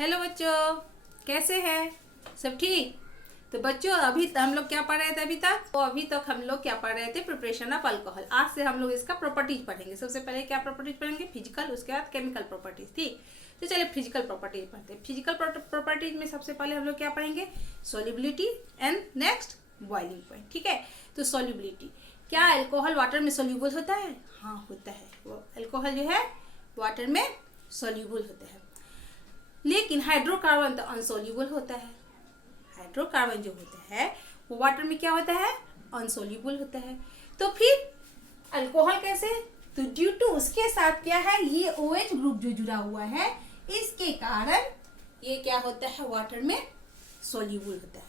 Hello बच्चों, कैसे हैं? सब ठीक? तो बच्चों अभी हम लोग क्या पढ़ रहे थे अभी तक हम लोग क्या पढ़ रहे थे? Preparation of alcohol. आज से हम लोग इसका प्रॉपर्टीज पढ़ेंगे। सबसे पहले क्या प्रॉपर्टीज पढ़ेंगे? फिजिकल, उसके बाद केमिकल प्रॉपर्टीज। ठीक, तो चलिए फिजिकल प्रॉपर्टीज पढ़ते हैं। फिजिकल प्रॉपर्टीज में सबसे पहले हम लोग क्या पढ़ेंगे? Solubility and next boiling point. ठीक है, तो सॉल्युबिलिटी, क्या अल्कोहल वाटर में सोल्यूबल होता है? हाँ होता है। वो अल्कोहल जो है वाटर में सोल्यूबल होता है, लेकिन हाइड्रोकार्बन तो अनसोल्यूबल होता है। हाइड्रोकार्बन जो होता है वो वाटर में क्या होता है? अनसोल्यूबल होता है। तो फिर अल्कोहल कैसे? तो ड्यू टू उसके साथ क्या है, ये OH ग्रुप जो जुड़ा हुआ है, इसके कारण ये क्या होता है? वाटर में सोल्यूबल होता है।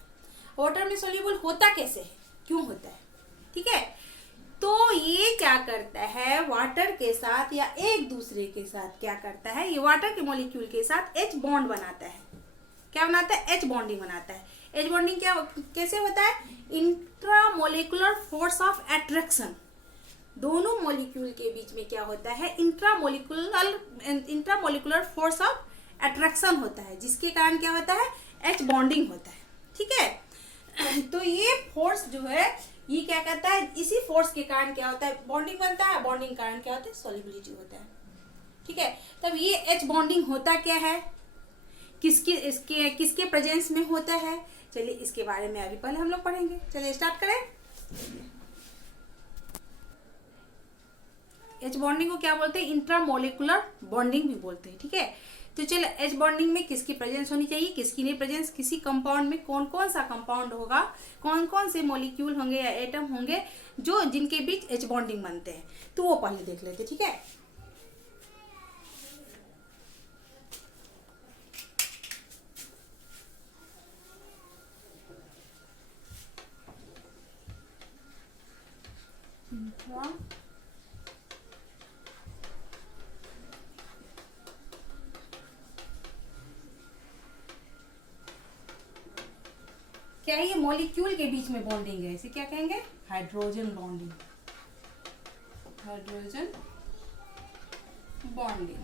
वाटर में सोल्यूबल होता कैसे है, क्यों होता है? ठीक है, तो ये क्या करता है, वाटर के साथ या एक दूसरे के साथ क्या करता है, ये वाटर के मॉलिक्यूल के साथ H बॉन्ड बनाता है। क्या बनाता है? H बॉन्डिंग बनाता है। H बॉन्डिंग क्या कैसे होता है? Intramolecular force of attraction. दोनों मॉलिक्यूल के बीच में क्या होता है? इंट्रामोलिकुलर फोर्स ऑफ अट्रैक्शन होता है, जिसके कारण क्या होता है? H बॉन्डिंग होता है। ठीक है, तो ये फोर्स जो है ये क्या करता है? इसी फोर्स के कारण क्या होता है? बॉन्डिंग बनता है। बॉन्डिंग कारण क्या होता है? सॉल्युबिलिटी होता है। ठीक है, तब ये H बॉन्डिंग होता क्या है, किसके प्रेजेंस में होता है? चलिए इसके बारे में अभी पहले हम लोग पढ़ेंगे। चलिए स्टार्ट करें। H बॉन्डिंग को क्या बोलते हैं? इंट्रामोलिकुलर बॉन्डिंग भी बोलते हैं। ठीक है, तो चलो H बॉन्डिंग में किसकी प्रेजेंस होनी चाहिए, किसकी नहीं प्रेजेंस, किसी कंपाउंड में कौन कौन सा कंपाउंड होगा, कौन कौन से मॉलिक्यूल होंगे या एटम होंगे जो जिनके बीच H बॉन्डिंग बनते हैं, तो वो पहले देख लेते। ठीक है, क्या है? ये मॉलिक्यूल के बीच में बॉन्डिंग है, इसे क्या कहेंगे? Hydrogen bonding. Hydrogen bonding.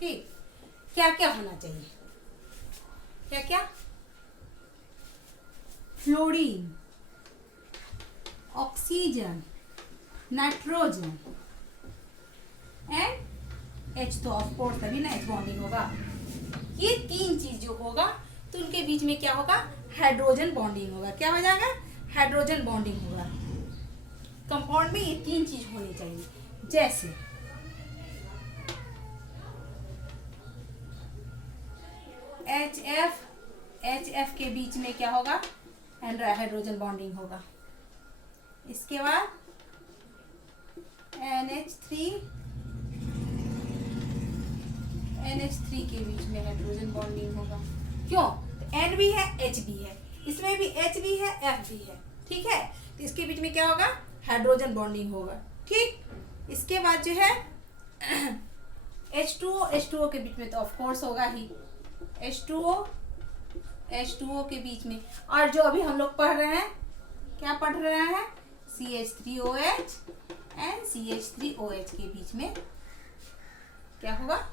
ठीक, क्या क्या होना चाहिए? क्या क्या? Fluorine, oxygen, nitrogen and H, तो ऑफ कोर्स तभी ना H बॉन्डिंग होगा। ये तीन चीज जो होगा तो उनके बीच में क्या होगा? हाइड्रोजन बॉन्डिंग होगा। क्या हो जाएगा? हाइड्रोजन बॉन्डिंग होगा। कंपाउंड में ये तीन चीज होनी चाहिए, जैसे HF के बीच में क्या होगा? हाइड्रोजन बॉन्डिंग होगा। इसके बाद NH3 के बीच में हाइड्रोजन बॉन्डिंग होगा। क्यों? तो N भी है, H भी है, इसमें भी H भी है, F भी है। ठीक है, तो इसके बीच में क्या होगा? हाइड्रोजन बॉन्डिंग होगा। ठीक, इसके बाद जो है H2O के बीच में तो ऑफ कोर्स होगा ही। H2O के बीच में, और जो अभी हम लोग पढ़ रहे हैं, क्या पढ़ रहे हैं? CH3OH एंड CH3OH के बीच में क्या होगा?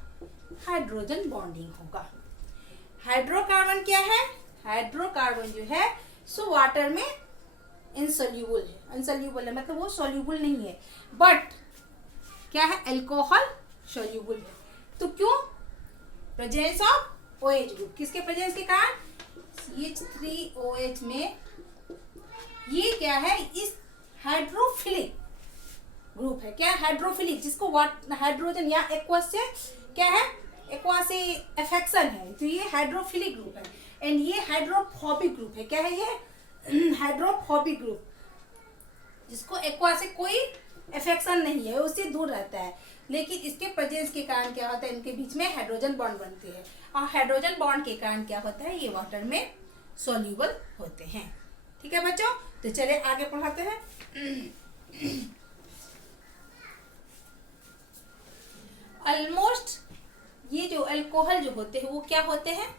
हाइड्रोजन बॉन्डिंग होगा। हाइड्रोकार्बन क्या है? हाइड्रोकार्बन जो है सो वाटर में इनसोल्यूबल है। अनसोल्यूबल है मतलब वो सोल्यूबल नहीं है, बट क्या है? अल्कोहल सोल्यूबल है। तो क्यों? Presence of OH group. किसके प्रेजेंस के कारण? CH3OH में ये क्या है? इस हाइड्रोफिलिक ग्रुप है। क्या? हाइड्रोफिलिक, जिसको हाइड्रोजन या एक्वस से क्या है? एक्वा से अफेक्शन है, तो ये हाइड्रोफिलिक ग्रुप है। एंड ये हाइड्रोफोबिक ग्रुप है। क्या है ये? हाइड्रोफोबिक ग्रुप, जिसको एक्वा से कोई अफेक्शन नहीं है, उससे दूर रहता है, लेकिन इसके प्रेजेंस के कारण क्या होता है? इनके बीच में हाइड्रोजन बॉन्ड बनते हैं, और हाइड्रोजन बॉन्ड के कारण क्या होता है? ये वाटर में सोल्यूबल होते हैं। ठीक है बच्चों, तो चलिए आगे पढ़ाते हैं। ऑलमोस्ट ये जो अल्कोहल जो होते हैं वो क्या होते हैं?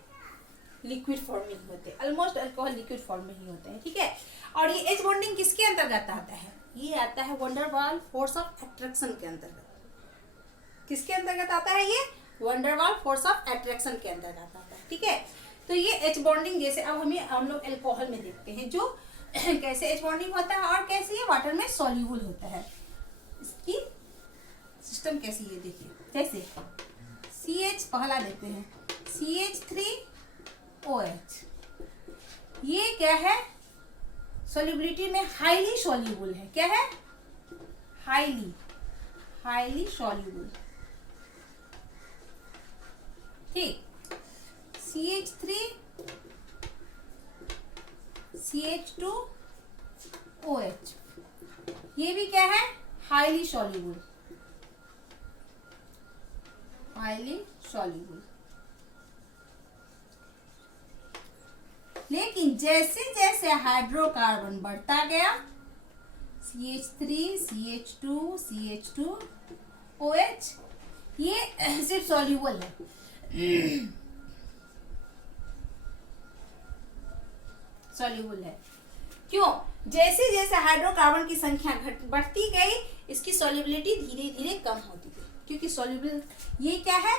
लिक्विड फॉर्म में होते हैं। ऑलमोस्ट अल्कोहल लिक्विड फॉर्म में ही होते हैं। ठीक है, और ये H बॉन्डिंग किसके अंतर्गत आता है? ये आता है वंडर वाल फोर्स ऑफ अट्रैक्शन के अंतर्गत। किसके अंतर्गत आता है ये? Van der Waals force of attraction के अंतर्गत आता है। ठीक है, तो ये एच बॉन्डिंग जैसे अब हम लोग एल्कोहल में देखते हैं जो कैसे एच बॉन्डिंग होता है और कैसे ये वाटर में सॉल्यूबल होता है, इसकी सिस्टम कैसी है देखिए। जैसे CH पहला देते हैं, CH3OH, ये क्या है? सॉल्युबिलिटी में हाईली सॉल्युबल है। क्या है? Highly soluble. ठीक, CH3 CH2OH, ये भी क्या है? Highly soluble. लेकिन जैसे जैसे हाइड्रोकार्बन बढ़ता गया, CH3 CH2 CH2OH, ये सिर्फ सॉल्युबल है। सॉल्युबल है क्यों? जैसे जैसे हाइड्रोकार्बन की संख्या बढ़ती गई, इसकी सॉल्युबिलिटी धीरे धीरे कम होती गई, क्योंकि सॉल्युबल ये क्या है?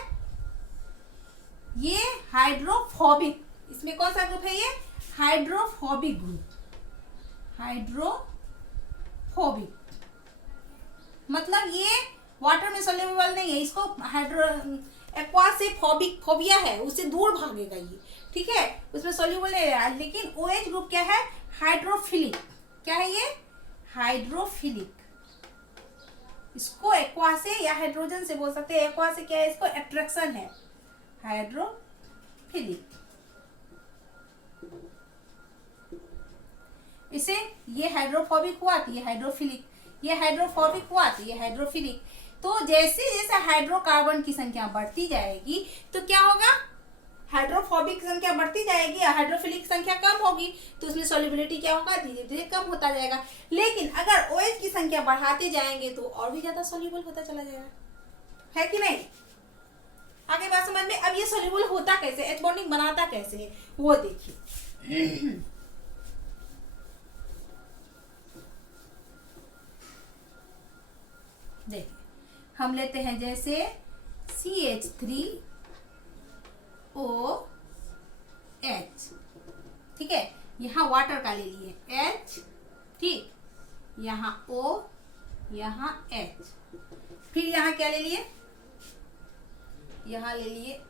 ये हाइड्रोफोबिक, इसमें कौन सा ग्रुप है? ये हाइड्रोफोबिक ग्रुप। हाइड्रोफोबिक मतलब ये वाटर में सॉल्युबल नहीं है, इसको एक्वा से फोबिया है, उससे दूर भागेगा ये। ठीक है, उसमें सॉल्युबल नहीं है। लेकिन OH ग्रुप क्या है? हाइड्रोफिलिक। क्या है ये? हाइड्रोफिलिक। इसको एक्वा से या हाइड्रोजन से बोल सकते हैं। एक्वा से क्या है? इसको अट्रैक्शन है, हाइड्रोफिलिक। इसे ये हाइड्रोफोबिक हुआ तो ये हाइड्रोफिलिक, ये हाइड्रोफोबिक हुआ तो ये हाइड्रोफिलिक। तो जैसे जैसे हाइड्रोकार्बन की संख्या बढ़ती जाएगी तो क्या होगा? हाइड्रोफोबिक संख्या बढ़ती जाएगी, हाइड्रोफिलिक संख्या कम होगी, तो उसमें सॉल्युबिलिटी क्या होगा? धीरे धीरे कम होता जाएगा। लेकिन अगर OH की संख्या बढ़ाते जाएंगे तो और भी ज्यादा सॉल्युबल होता चला जाएगा, है कि नहीं? आगे बात समझ में। अब ये सॉल्युबल होता कैसे, एच बॉन्डिंग बनाता कैसे है, वो देखिए। देखिए, हम लेते हैं जैसे CH3OH, ठीक है, यहाँ वाटर का ले लिए H, ठीक, यहाँ O, यहाँ H, फिर यहाँ क्या ले लिए? यहाँ ले लिए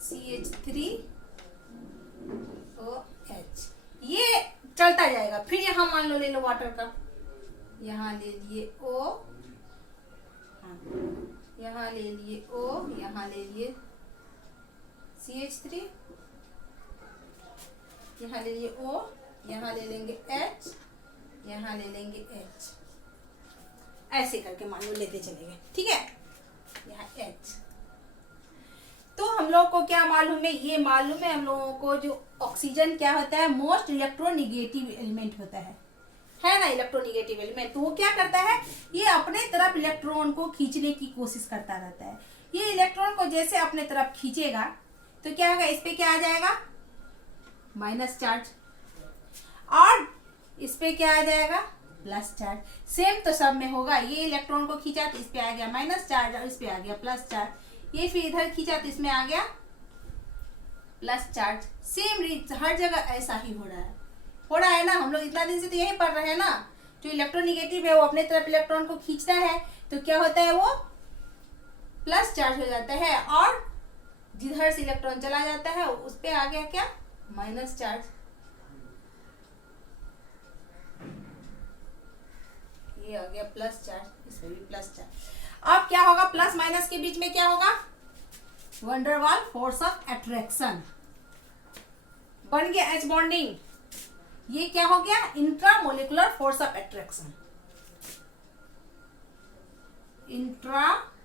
CH3OH, ये चलता जाएगा। फिर यहाँ मान लो ले लो वाटर का, यहाँ ले लिए O, यहाँ ले लिए O, यहाँ ले लिए CH3, यहाँ ले लिए O, यहाँ ले लेंगे H, यहाँ ले लेंगे H, ऐसे करके मान लो लेते चलेंगे। ठीक है, यहाँ H। तो हम लोग को क्या मालूम है? ये मालूम है हम लोगों को जो ऑक्सीजन क्या होता है? मोस्ट इलेक्ट्रोनिगेटिव एलिमेंट होता है ना, इलेक्ट्रोनिगेटिव एलिमेंट। तो वो क्या करता है? ये अपने तरफ इलेक्ट्रॉन को खींचने की कोशिश करता रहता है। ये इलेक्ट्रॉन को जैसे अपने तरफ खींचेगा तो क्या होगा? इस पे क्या आ जाएगा? माइनस चार्ज, और इस पे क्या आ जाएगा? Plus charge. सेम तो सब में होगा। ये इलेक्ट्रॉन को खींचा तो इस पे आ गया माइनस चार्ज और इस पे आ गया प्लस चार्ज। ये फिर इधर खींचा तो इसमें आ गया प्लस चार्ज। सेम हर जगह ऐसा ही हो रहा है ना। हम लोग इतना दिन से तो यही पढ़ रहे हैं ना। जो इलेक्ट्रोनिगेटिव है वो अपने तरफ इलेक्ट्रॉन को खींचता है तो क्या होता है? वो प्लस चार्ज हो जाता है, और जिधर से इलेक्ट्रॉन चला जाता है उस पे आ गया क्या? Minus charge. ये आ गया प्लस चार्ज, इसमें भी प्लस चार्ज। अब क्या होगा? प्लस माइनस के बीच में क्या होगा? Van der Waals force of attraction. बन गया एच बॉन्डिंग। ये क्या हो गया? Intramolecular force of attraction. Intramolecular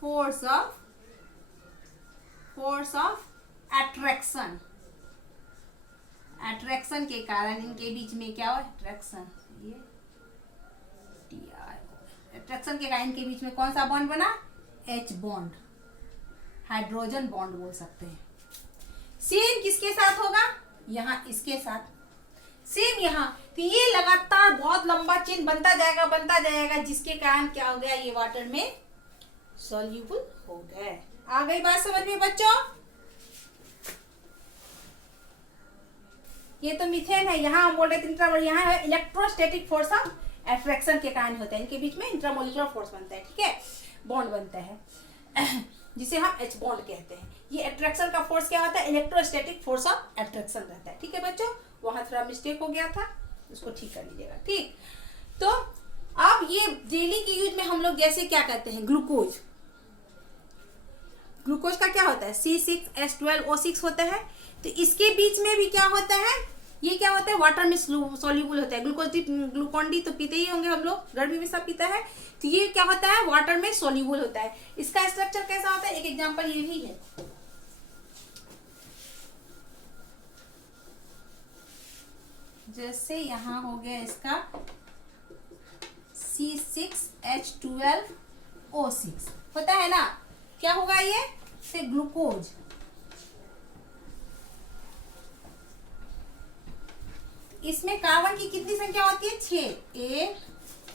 force of attraction. Attraction के कारण इनके बीच में क्या हो? अट्रैक्शन। ये अट्रैक्शन के कारण इनके बीच में कौन सा बॉन्ड बना? एच बॉन्ड, हाइड्रोजन बॉन्ड बोल सकते हैं। सेम किसके साथ होगा? यहाँ इसके साथ। सेम यहाँ, तो ये लगातार बहुत लंबा चेन बनता जाएगा, जिसके कारण क्या हो गया, ये वाटर में सॉल्यूबल हो गए। आ गई बात समझ में बच्चों? ये तो मीथेन है, यहाँ हम बोल रहे थे यहाँ है इलेक्ट्रोस्टैटिक फोर्स ऑफ अट्रैक्शन के कारण होता है, इनके बीच में इंट्रामोलिकुलर फोर्स बनता है, ठीक है, बॉन्ड बनता है जिसे हम H बॉन्ड कहते हैं। ये अट्रैक्शन का फोर्स क्या होता है, इलेक्ट्रोस्टैटिक फोर्स ऑफ अट्रैक्शन रहता है, ठीक है बच्चों। वहां थोड़ा मिस्टेक हो गया था, उसको ठीक कर लीजिएगा, ठीक। तो अब ये डेली के यूज में हम लोग जैसे क्या कहते हैं, ग्लूकोज, ग्लूकोज का क्या होता है, C6H12O6 होता है। तो इसके बीच में भी क्या होता है, ये क्या होता है, वाटर में सॉल्यूबल होता है। ग्लूकोन डी तो पीते ही होंगे हम लोग, गर्मी में सब पीता है। तो ये क्या होता है, वाटर में सॉल्यूबल होता है। इसका स्ट्रक्चर कैसा होता है, एक एग्जांपल ये भी है, जैसे यहाँ हो गया इसका C6H12O6 होता है ना, क्या होगा ये से ग्लूकोज। इसमें कार्बन की कितनी संख्या होती है, 6, 1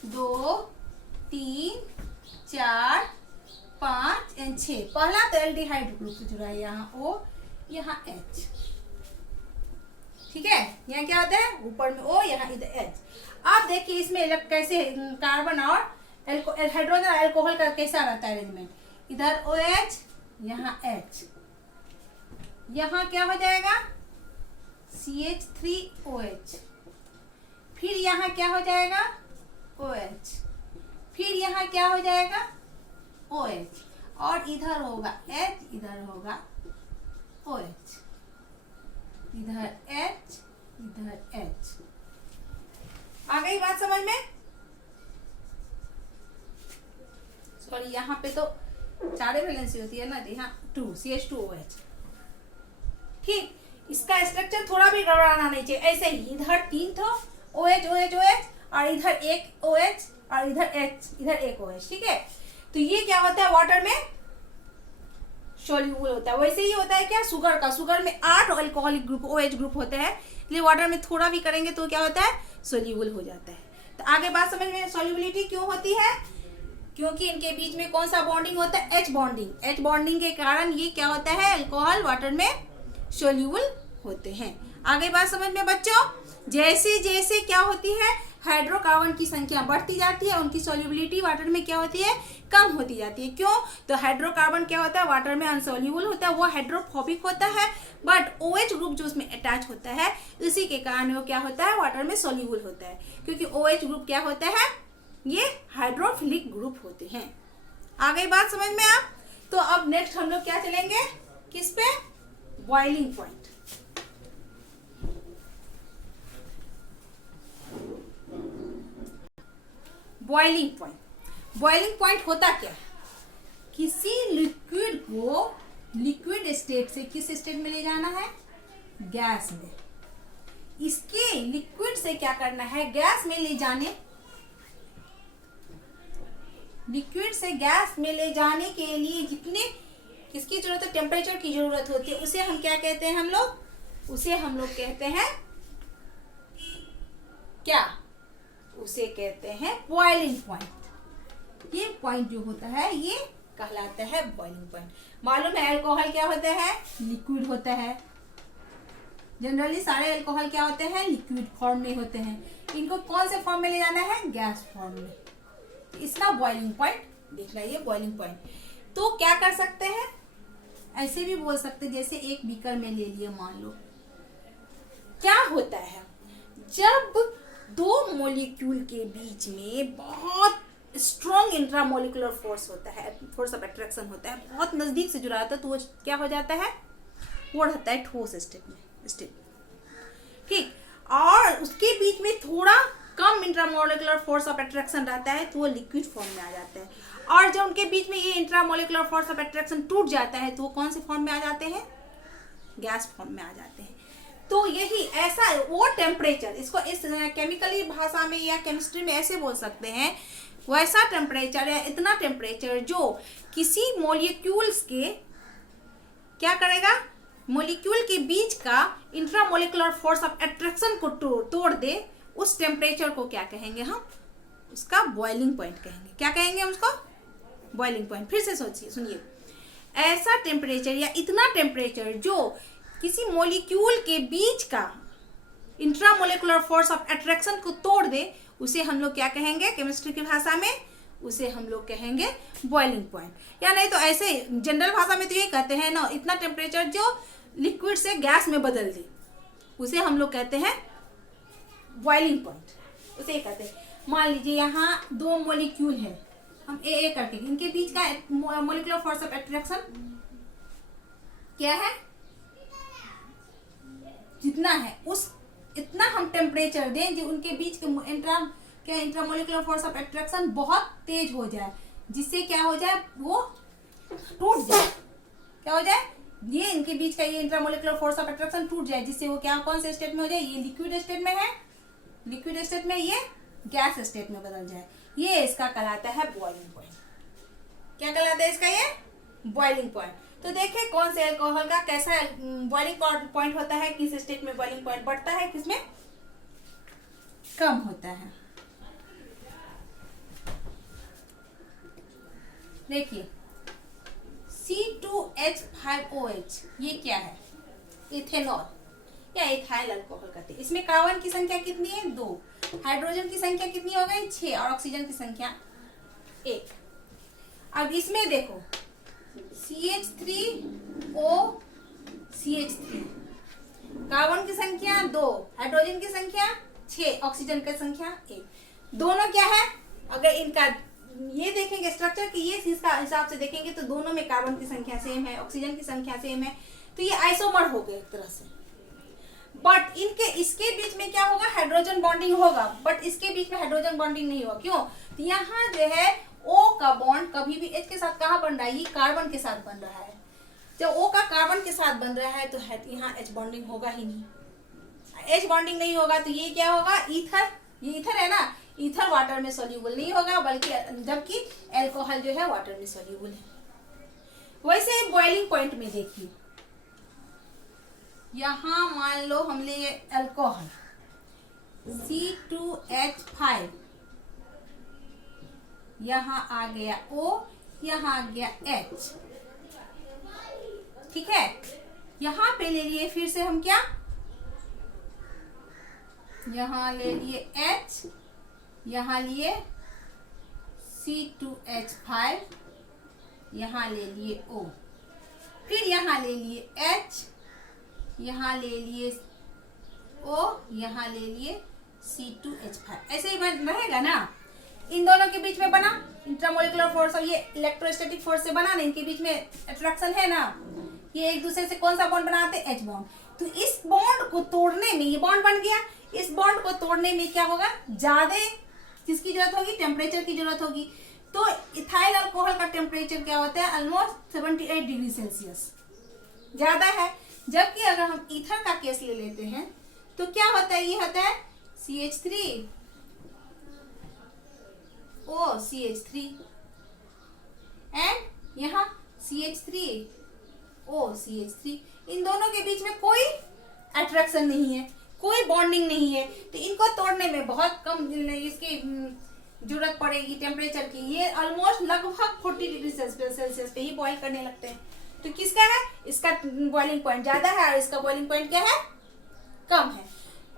2 3 4 5 एंड 6। पहला तो एल्डिहाइड ग्रुप से जुड़ा है, यहाँ O यहाँ H, ठीक है। यहाँ क्या होता है, ऊपर में O यहाँ इधर H। अब देखिए इसमें कैसे कार्बन और हाइड्रोजन और अल्कोहल का कैसा रहता है अरेंजमेंट, इधर OH यहाँ H, यहाँ क्या हो जाएगा CH3OH, फिर यहाँ क्या हो जाएगा OH, फिर यहाँ क्या हो जाएगा OH, और इधर होगा H, इधर होगा OH, इधर H, इधर H। आ गई बात समझ में? सॉरी यहाँ पे तो 4 वैलेंसी होती है ना, यहाँ 2 CH2OH, ठीक। इसका स्ट्रक्चर थोड़ा भी गड़बड़ाना नहीं चाहिए, ऐसे ही इधर 3 था OH OH OH, और इधर एक OH, और इधर H, इधर एक OH, ठीक है। तो ये क्या होता है, वाटर में सॉल्यूबल होता है। वैसे ही होता है क्या, शुगर का, शुगर में 8 अल्कोहलिक ग्रुप OH ग्रुप होते हैं, इसलिए वाटर में थोड़ा भी करेंगे तो क्या होता है, सॉल्यूबल हो जाता है। तो आगे बात समझ में, सॉल्युबिलिटी क्यों होती है, क्योंकि इनके बीच में कौन सा बॉन्डिंग होता है, H बॉन्डिंग। H बॉन्डिंग के कारण ये क्या होता है, अल्कोहल वाटर में सॉल्यूबल होते हैं। आगे बात समझ में बच्चों, जैसे जैसे क्या होती है, हाइड्रोकार्बन की संख्या बढ़ती जाती है, उनकी सॉल्युबिलिटी वाटर में क्या होती है, कम होती जाती है। क्यों, तो हाइड्रोकार्बन क्या होता है, वाटर में अनसॉल्युबल होता है, वो हाइड्रोफोबिक होता है, बट OH ग्रुप जो उसमें अटैच होता है, इसी के कारण वो क्या होता है, वाटर में सॉल्युबल होता है। क्योंकि OH ग्रुप क्या होता है, ये हाइड्रोफिलिक ग्रुप होते हैं। आ गई बात समझ में आप? तो अब नेक्स्ट हम लोग क्या चलेंगे, किस पे, boiling point. Boiling point, boiling point होता क्या है, किसी लिक्विड को लिक्विड स्टेट से किस स्टेट में ले जाना है, गैस में। इसके लिक्विड से क्या करना है, गैस में ले जाने, लिक्विड से गैस में ले जाने के लिए जितने किसकी जरूरत है, टेम्परेचर की जरूरत होती है, उसे हम क्या कहते हैं, हम लोग उसे हम लोग कहते हैं क्या, उसे कहते हैं बॉइलिंग पॉइंट। ये पॉइंट जो होता है ये कहलाता है बॉइलिंग पॉइंट। मालूम है अल्कोहल क्या होता है, लिक्विड होता है। जनरली सारे अल्कोहल क्या होते हैं, लिक्विड फॉर्म में होते हैं। इनको कौन से फॉर्म में ले जाना है, गैस फॉर्म में। इसका बॉइलिंग पॉइंट देख लाइए, बॉइलिंग पॉइंट। तो क्या कर सकते हैं, ऐसे भी बोल सकते हैं, जैसे एक बीकर में ले लिए, मान लो क्या होता है, जब 2 मॉलिक्यूल के बीच में बहुत स्ट्रॉन्ग इंट्रामोलिकुलर फोर्स होता है, फोर्स ऑफ अट्रैक्शन होता है, बहुत नजदीक से जुड़ा होता है, तो वो क्या हो जाता है, वो रहता है ठोस स्टेट में, स्टेट, ठीक। और उसके बीच में थोड़ा कम इंट्रामोलिकुलर फोर्स ऑफ अट्रैक्शन रहता है, तो वो लिक्विड फॉर्म में आ जाता है। और जब उनके बीच में ये इंट्रामोलिकुलर फोर्स ऑफ अट्रैक्शन टूट जाता है, तो वो कौन से फॉर्म में आ जाते हैं, गैस फॉर्म में आ जाते हैं। तो यही ऐसा वो टेम्परेचर, इसको इस केमिकली भाषा में या केमिस्ट्री में ऐसे बोल सकते हैं, वैसा टेम्परेचर या इतना टेम्परेचर जो किसी मॉलिक्यूल्स के क्या करेगा, मॉलिक्यूल के बीच का इंट्रामोलिकुलर फोर्स ऑफ अट्रैक्शन को तोड़ दे, उस टेम्परेचर को क्या कहेंगे हम? उसका बॉइलिंग पॉइंट कहेंगे। क्या कहेंगे हम उसको? Boiling point. फिर से सोचिए, सुनिए, ऐसा टेम्परेचर या इतना टेम्परेचर जो किसी मॉलिक्यूल के बीच का इंट्रामोलिकुलर फोर्स ऑफ अट्रैक्शन को तोड़ दे, उसे हम लोग क्या कहेंगे केमिस्ट्री की भाषा में? उसे हम लोग कहेंगे बॉइलिंग पॉइंट। या नहीं तो ऐसे जनरल भाषा में तो ये कहते हैं ना, इतना टेम्परेचर जो लिक्विड से गैस में बदल दे, उसे हम लोग कहते हैं बॉइलिंग पॉइंट। उसे कहते हैं, मान लीजिए यहाँ दो मॉलिक्यूल है, हम ए करके, इनके बीच का मॉलिक्यूलर फोर्स ऑफ अट्रैक्शन क्या है? जितना है उस इतना हम टेम्परेचर दें जो उनके बीच के इंट्रामोलिकुलर फोर्स ऑफ अट्रैक्शन बहुत तेज हो जाए, जिससे क्या हो जाए? वो टूट जाए। क्या हो जाए? ये इनके बीच का ये इंट्रामोलिकुलर फोर्स ऑफ अट्रैक्शन टूट जाए, जिससे वो क्या, कौन से स्टेट में हो जाए? ये लिक्विड स्टेट में है, लिक्विड स्टेट में, ये गैस स्टेट में बदल जाए। ये इसका कहलाता है बॉइलिंग पॉइंट। क्या कहलाता है इसका? ये बॉइलिंग पॉइंट। तो देखें कौन से अल्कोहल का कैसा बॉइलिंग पॉइंट होता है, किस स्टेट में बॉइलिंग पॉइंट बढ़ता है, किसमें कम होता है। देखिए C2H5OH ये क्या है? इथेनॉल या इथाइल अल्कोहल कहते हैं। इसमें कार्बन की संख्या कितनी है? 2। हाइड्रोजन की संख्या कितनी हो गई? 6। और ऑक्सीजन की संख्या 1। अब इसमें देखो CH3OCH3, कार्बन की संख्या 2, हाइड्रोजन की संख्या 6, ऑक्सीजन की संख्या 1। दोनों क्या है? अगर इनका ये देखेंगे स्ट्रक्चर की ये इसका हिसाब से देखेंगे तो दोनों में कार्बन की संख्या सेम है, ऑक्सीजन की संख्या सेम है, तो ये आइसोमर हो गए एक तरह से। बट इसके बीच में क्या होगा? हाइड्रोजन बॉन्डिंग होगा, बट इसके बीच में हाइड्रोजन बॉन्डिंग नहीं होगा। क्यों? तो यहाँ जो है O का बॉन्ड कभी भी H के साथ कहाँ बन रहा है? ये कार्बन के साथ बन रहा है। जब O का कार्बन के साथ बन रहा है तो यहाँ H बॉन्डिंग होगा ही नहीं। H बॉन्डिंग नहीं होगा तो ये क्या होगा? ईथर। ये ईथर है ना, ईथर वाटर में सोल्यूबल नहीं होगा, बल्कि जबकि अल्कोहल जो है वाटर में सोल्यूबल है। वैसे बॉइलिंग पॉइंट में देखिए, यहाँ मान लो हम ले अल्कोहल C2H5, यहाँ आ गया O, यहाँ आ गया H, ठीक है। यहाँ पे ले लिए फिर से हम क्या, यहाँ ले लिए H, यहाँ लिए C2H5, यहाँ ले लिए O, फिर यहाँ ले लिए H, यहाँ ले लिए O, यहाँ ले लिए C2H5। ऐसे ही बन रहेगा ना। इन दोनों के बीच में बना इंट्रामोलिकुलर फोर्स, और ये इलेक्ट्रोस्टैटिक फोर्स से बना ना, इनके बीच में अट्रैक्शन है ना, ये एक दूसरे से कौन सा बॉन्ड बनाते हैं? H bond. तो इस बॉन्ड को तोड़ने में, ये बॉन्ड बन गया, इस बॉन्ड को तोड़ने में क्या होगा? ज्यादा किसकी जरूरत होगी? टेम्परेचर की जरूरत होगी। तो इथाइल अल्कोहल का टेम्परेचर क्या होता है? ऑलमोस्ट 78 डिग्री सेल्सियस ज्यादा है। जबकि अगर हम ईथर का केस ले लेते हैं तो क्या होता है? ये होता है CH3OCH3 एंड यहाँ CH3OCH3। इन दोनों के बीच में कोई अट्रैक्शन नहीं है, कोई बॉन्डिंग नहीं है, तो इनको तोड़ने में बहुत कम इसकी जरूरत पड़ेगी टेम्परेचर की। ये ऑलमोस्ट लगभग 40 डिग्री सेल्सियस पे ही बॉईल करने लगते हैं। तो किसका है? इसका बॉइलिंग पॉइंट ज्यादा है और इसका बॉइलिंग पॉइंट क्या है? कम है।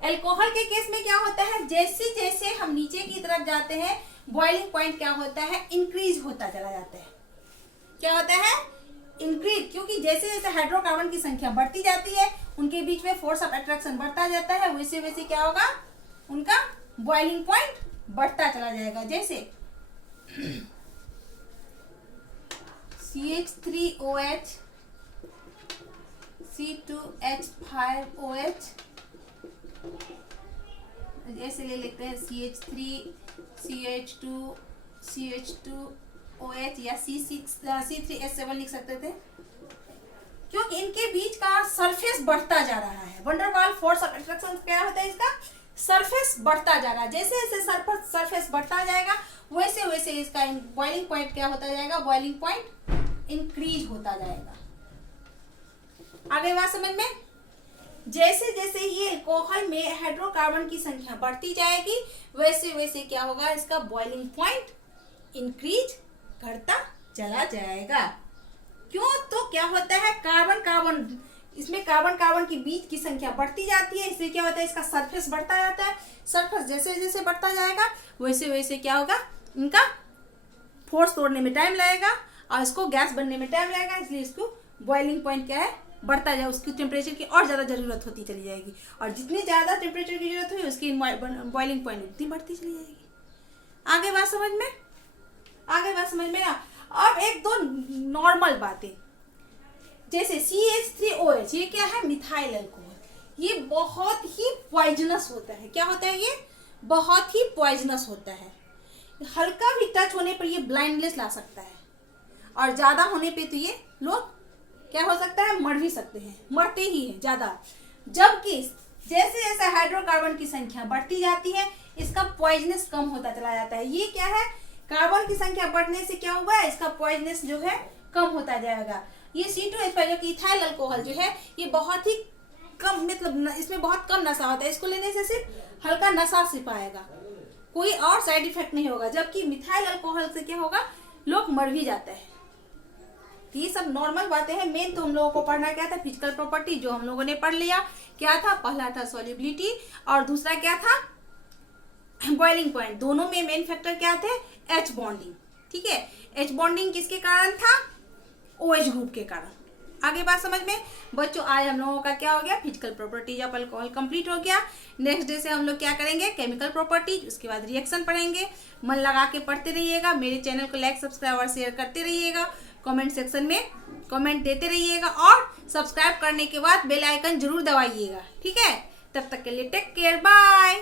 अल्कोहल के केस में क्या होता है? जैसे जैसे हम नीचे की तरफ जाते हैं बॉइलिंग पॉइंट क्या होता है? इंक्रीज होता चला जाता है। क्या होता है? इंक्रीज, क्योंकि जैसे जैसे हाइड्रोकार्बन की संख्या बढ़ती जाती है, उनके बीच में फोर्स ऑफ अट्रैक्शन बढ़ता जाता है, वैसे वैसे क्या होगा? उनका बॉइलिंग पॉइंट बढ़ता चला जाएगा। जैसे CH3OH, C2H5OH, जैसे ले लेते हैं CH3CH2OH या C3H7 लिख सकते थे, क्योंकि इनके बीच का सरफेस बढ़ता जा रहा है। वंडरवाल फोर्स ऑफ अट्रैक्शन क्या होता है? इसका सरफेस बढ़ता जा रहा है। जैसे जैसे सरफेस बढ़ता जाएगा वैसे वैसे इसका बॉइलिंग पॉइंट क्या होता जाएगा? बॉइलिंग पॉइंट इंक्रीज होता जाएगा। आगे बात समझ में? जैसे जैसे ये अल्कोहल में हाइड्रोकार्बन की संख्या बढ़ती जाएगी वैसे वैसे क्या होगा, इसका बॉइलिंग पॉइंट इंक्रीज करता चला जाएगा। क्यों? तो क्या होता है, कार्बन कार्बन इसमें कार्बन कार्बन के बीच की संख्या बढ़ती जाती है, इससे क्या होता है, इसका सरफेस बढ़ता जाता है। सरफेस जैसे जैसे बढ़ता जाएगा वैसे वैसे क्या होगा, इनका फोर्स तोड़ने में टाइम लगेगा और इसको गैस बनने में टाइम लगेगा, इसलिए इसको बॉइलिंग पॉइंट क्या है, बढ़ता जाए, उसकी टेम्परेचर की और ज़्यादा ज़रूरत होती चली जाएगी और जितनी ज़्यादा टेम्परेचर की जरूरत हुई उसकी बॉइलिंग पॉइंट उतनी बढ़ती चली जाएगी। आगे बात समझ में? आगे बात समझ में ना। अब एक दो नॉर्मल बातें, जैसे CH3OH, ये क्या है, मिथाइल अल्कोहल। ये बहुत ही पॉइजनस होता है। क्या होता है? ये बहुत ही पॉइजनस होता है। हल्का भी टच होने पर ये ब्लाइंडनेस ला सकता है और ज़्यादा होने पे तो ये लोग क्या हो सकता है, मर भी सकते हैं, मरते ही हैं ज़्यादा। जबकि जैसे जैसे हाइड्रोकार्बन की संख्या बढ़ती जाती है इसका पॉइजनस कम होता चला जाता है। ये क्या है, कार्बन की संख्या बढ़ने से क्या होगा, इसका पॉइजनस जो है कम होता जाएगा। ये C2H5 जो कि इथाइल अल्कोहल जो है ये बहुत ही कम, मतलब इसमें बहुत कम नशा होता है, इसको लेने से सिर्फ हल्का नशा सिर्फ आएगा, कोई और साइड इफेक्ट नहीं होगा। जबकि मिथाइल अल्कोहल से क्या होगा, लोग मर भी जाते हैं। ये सब नॉर्मल बातें हैं। मेन तो हम लोगों को पढ़ना क्या था, फिजिकल प्रॉपर्टी, जो हम लोगों ने पढ़ लिया। क्या था, पहला था सॉल्युबिलिटी और दूसरा क्या था, बॉइलिंग पॉइंट। दोनों में मेन फैक्टर क्या थे, H बॉन्डिंग। ठीक है, H बॉन्डिंग किसके कारण था, OH ग्रुप के कारण। आगे बात समझ में? बच्चों आज हम लोगों का क्या हो गया, physical properties of alcohol complete हो गया। नेक्स्ट डे से हम लोग क्या करेंगे, केमिकल प्रॉपर्टीज, उसके बाद रिएक्शन पढ़ेंगे। मन लगा के पढ़ते रहिएगा, मेरे चैनल को लाइक सब्सक्राइब और शेयर करते रहिएगा, कमेंट सेक्शन में कमेंट देते रहिएगा और सब्सक्राइब करने के बाद बेल आइकन जरूर दबाइएगा। ठीक है, तब तक के लिए टेक केयर, बाय।